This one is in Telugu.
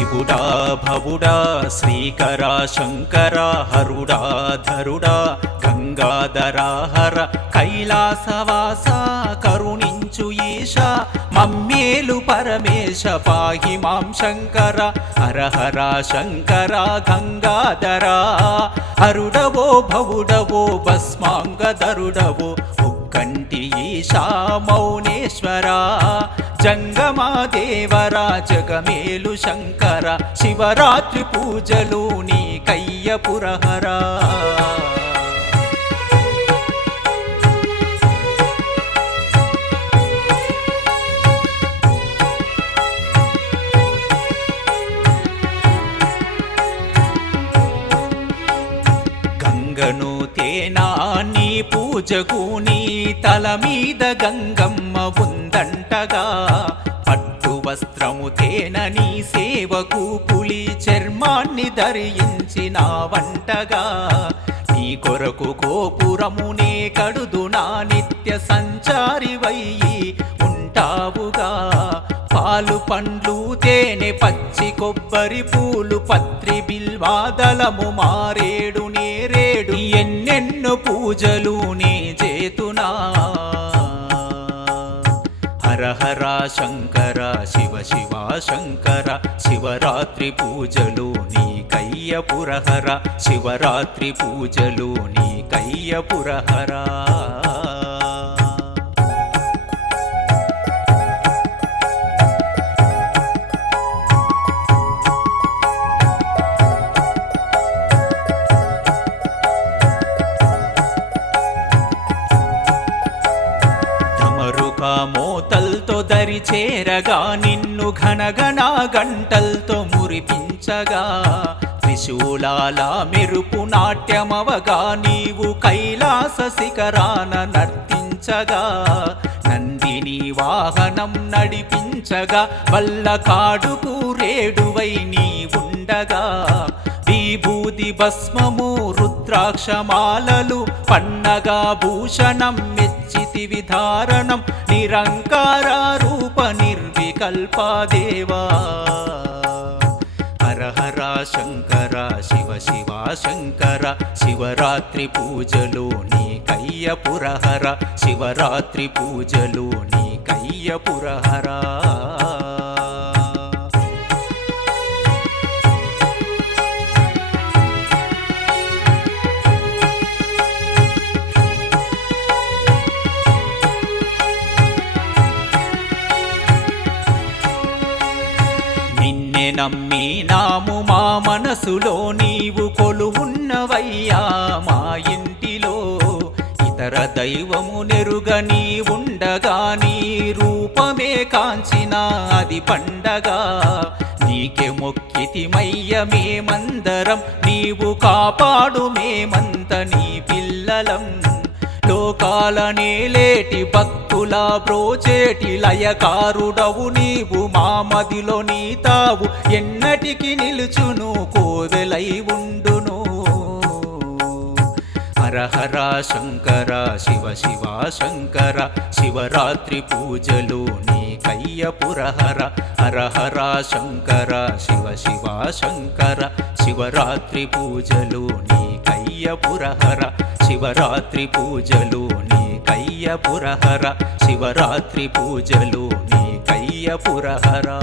శివుడా భవుడా శ్రీకరా శంకరా హరుడా ధరుడా గంగాధరా హర కైలాసవాస కరుణించు ఈశ మమ్మేలు పరమేశ పాహి మాం శంకర హర హర శంకర గంగాధరా హరుడవో భవుడవో భస్మాంగధరుడవో కంటి ఈశా మౌనేశ్వరా జంగమాదేవరా జగమేలు శంకర శివరాత్రి పూజలు నీ కయ్య పురహరా గంగను తేనా నీ పూజకు నీ తల మీద గంగమ్మ ఉందంటగా పట్టు వస్త్రము తేన నీ సేవకు పులి చర్మాన్ని ధరించిన వంటగా నీ కొరకు గోపురమునే కడుదునా నిత్య సంచారివయ్యి ఉంటావుగా పాలు పండ్లు తేనె పచ్చి కొబ్బరి పూలు పత్రి బిల్వాదలము మారేడు నేరేడు ఎన్నెన్నో పూజలు నే చేతునా హర హర శంకర శివ శివ శంకర శివరాత్రి పూజలు నీ కయ్య పురహర శివరాత్రి పూజలు నీ కయ్య పురహరా మోతల్తో దరి చేరగా నిన్ను ఘనగణ గంటల్తో మురిపించగా త్రిశూలాల మెరుపు నాట్యమవగా నీవు కైలాస శిఖరాన నర్తించగా నందిని వాహనం నడిపించగా వల్ల కాడుకు రేడువై నీ ఉండగా విభూతి భస్మము రుద్రాక్షమాలలు పన్నగా భూషణం మెచ్చితి విధారణం నిరంకార రూప నిర్వికల్పా దేవా హర హర శంకర శివ శివ శంకర శివరాత్రి పూజలు నీ కయ్య పురహర శివరాత్రి పూజలు నీ కయ్య పురహరా నమ్మినాము మా మనసులో నీవు కొలువున్నవయ్యా మా ఇంటిలో ఇతర దైవము నెరుగని ఉండగా నీ రూపమే కాంచిన అది పండగా నీకే మొక్కితిమయ్య మేమందరం నీవు కాపాడు మేమంత నీ పిల్లలం లోకాల నేలేటి భక్తుల బ్రోచేటి లయకారుడవు నీవు మా మదిలో నీతావు ఎన్నటికి నిలుచును కోవెలై ఉండును హర హర శంకర శివ శివ శంకర శివరాత్రి పూజలు నీ కయ్య పురహర హర హర శంకర శివ శివ శంకర శివరాత్రి పూజలు నీ కయ్య పురహర శివరాత్రి పూజలు నీ కయ్య పురహర శివరాత్రి పూజలు నీ కయ్య పురహరా